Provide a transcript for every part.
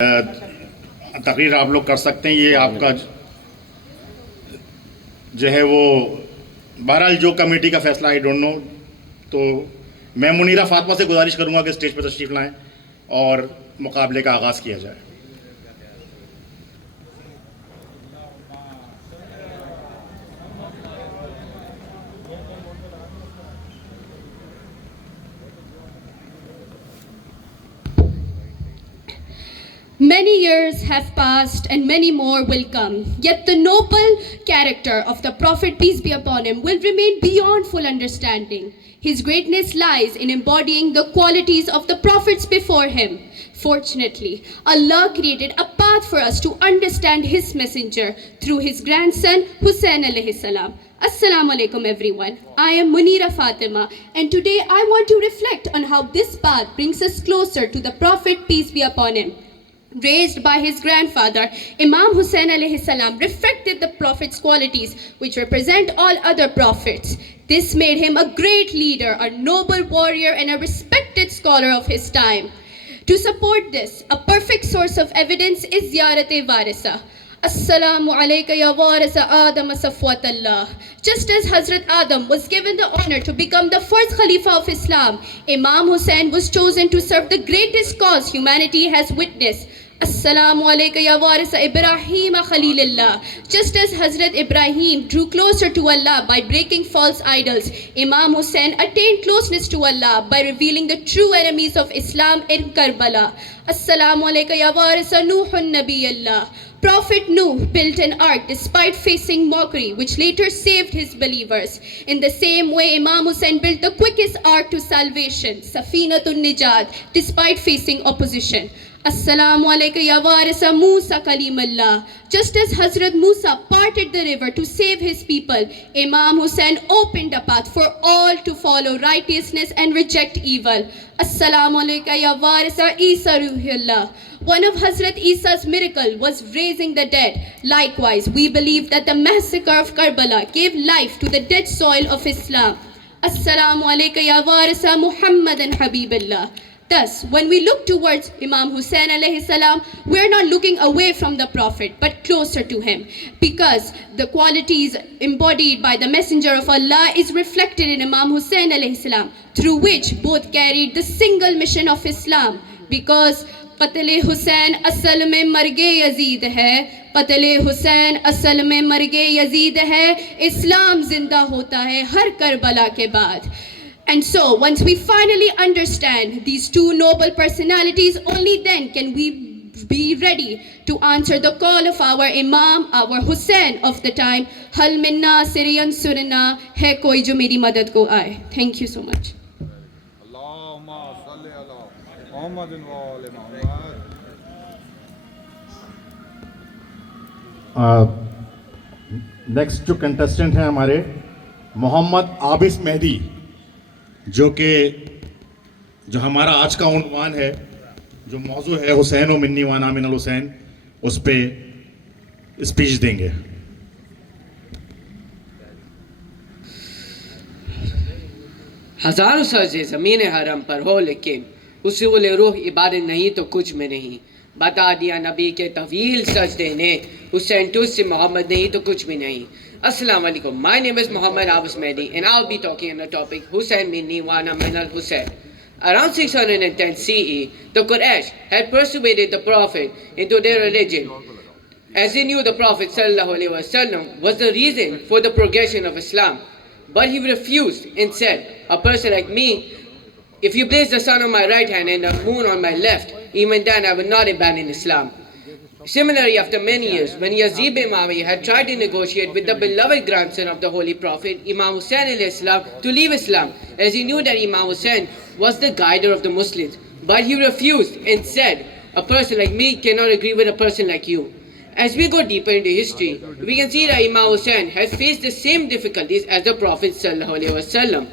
تقریر آپ لوگ کر سکتے ہیں. یہ آپ کا جو ہے وہ بہرحال جو کمیٹی کا فیصلہ آئی ڈونٹ نو. تو میں منیرہ فاطمہ سے گزارش کروں گا کہ اسٹیج پہ تشریف لائیں اور مقابلے کا آغاز کیا جائے. Many years have passed and many more will come. Yet the noble character of the Prophet, peace be upon him, will remain beyond full understanding. His greatness lies in embodying the qualities of the prophets before him. Fortunately, Allah created a path for us to understand his messenger through his grandson Hussein alayhi salam. Assalamu alaikum everyone. I am Munira Fatima and today I want to reflect on how this path brings us closer to the Prophet, peace be upon him. Raised by his grandfather, Imam Hussein alayhi salam reflected the Prophet's qualities which represent all other prophets. This made him a great leader, a noble warrior and a respected scholar of his time. To support this, a perfect source of evidence is Ziyarat-e-Warisa. Assalamu alayka ya warisa Adam safwatallah. Just as Hazrat Adam was given the honor to become the first Khalifa of Islam, Imam Hussein was chosen to serve the greatest cause humanity has witnessed. Assalamu alayka ya warisa Ibrahim Khalilullah. Just as Hazrat Ibrahim drew closer to Allah by breaking false idols, Imam Hussein attained closeness to Allah by revealing the true enemies of Islam in Karbala. Assalamu alayka ya warisa Nuhun Nabiyullah. Prophet Nuh built an ark despite facing mockery, which later saved his believers. In the same way, Imam Hussein built the quickest ark to salvation, Safinatun Nijat, despite facing opposition. Assalamu alayka ya warisa Musa Kalimullah. Just as Hazrat Musa parted the river to save his people, Imam Hussein opened a path for all to follow righteousness and reject evil. Assalamu alayka ya warisa Isa Ruhullah. One of Hazrat Isa's miracle was raising the dead. Likewise, we believe that the massacre of Karbala gave life to the dead soil of Islam. Assalamu alayka ya warisa Muhammadan Habibillah. Thus, when we look towards Imam Hussein alayhi salam, we are not looking away from the Prophet, but closer to him. Because the qualities embodied by the Messenger of Allah is reflected in Imam Hussein alayhi salam, through which both carried the single mission of Islam. Because قتل حسین اصل میں مرگ یزید ہے, قتل حسین اصل میں مرگ یزید ہے, اسلام زندہ ہوتا ہے ہر کربلا کے بعد. And so, once we finally understand these two noble personalities, only then can we be ready to answer the call of our Imam, our Hussein of the time. Hal minna siriyan surna hai koi jo meri madad ko aaye. Thank you so much. Allahumma salli ala Muhammadin wa ali Muhammad. Next جو کنٹسٹنٹ ہیں ہمارے محمد عابس مہدی, جو ہمارا آج کا عنوان ہے, جو موضوع ہے حسین و منی وانا من الحسین, اس پہ اسپیچ دیں گے. ہزاروں سجدے زمین حرم پر ہو لیکن اصول روح عبادت نہیں تو کچھ میں نہیں. بتا دیا نبی کے طویل سجدے نے, حسین تجھ سے محمد نہیں تو کچھ بھی نہیں. Assalamu alaikum. My name is Muhammad Abbas Mehdi and I'll be talking on the topic Hussein minni wa ana min al-Hussein. Around 610 CE, the Quraysh had persuaded the Prophet into their religion, as they knew the Prophet ﷺ was the reason for the progression of Islam. But he refused and said, a person like me, if you place the sun on my right hand and the moon on my left, even then I will not abandon Islam. Similarly, after many years, when Yazid bin Muawiyah had tried to negotiate with the beloved grandson of the Holy Prophet, Imam Hussein to leave Islam, as he knew that Imam Hussein was the guider of the Muslims. But he refused and said, a person like me cannot agree with a person like you. As we go deeper into history, we can see that Imam Hussein has faced the same difficulties as the Prophet ﷺ.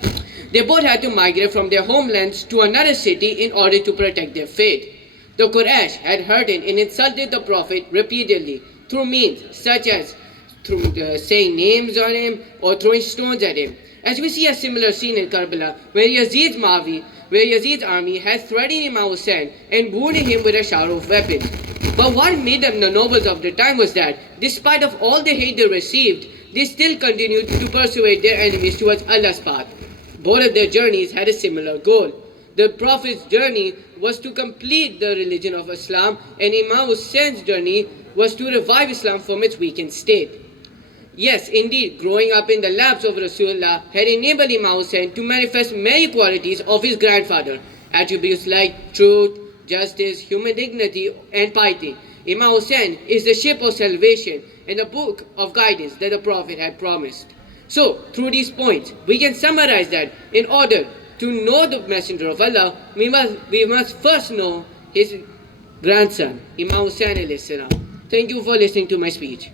They both had to migrate from their homelands to another city in order to protect their faith. The Quraysh had hurted and insulted the Prophet repeatedly through means such as saying names on him or throwing stones at him. As we see a similar scene in Karbala, where Yazid Mavi where Yazid's army had threatened Imam Hussein and wounded him with a shower of weapons. But what made them the nobles of the time was that, despite of all the hate they received, they still continued to persuade their enemies towards Allah's path. Both of their journeys had a similar goal. The Prophet's journey was to complete the religion of Islam, and Imam Hussein's journey was to revive Islam from its weakened state. Yes, indeed, growing up in the laps of Rasulullah had enabled Imam Hussein to manifest many qualities of his grandfather, attributes like truth, justice, human dignity, and piety. Imam Hussein is the ship of salvation and the book of guidance that the Prophet had promised. So, through these points, we can summarize that in order to know the Messenger of Allah, we must first know his grandson, Imam Hussein alayhi salam. Thank you for listening to my speech.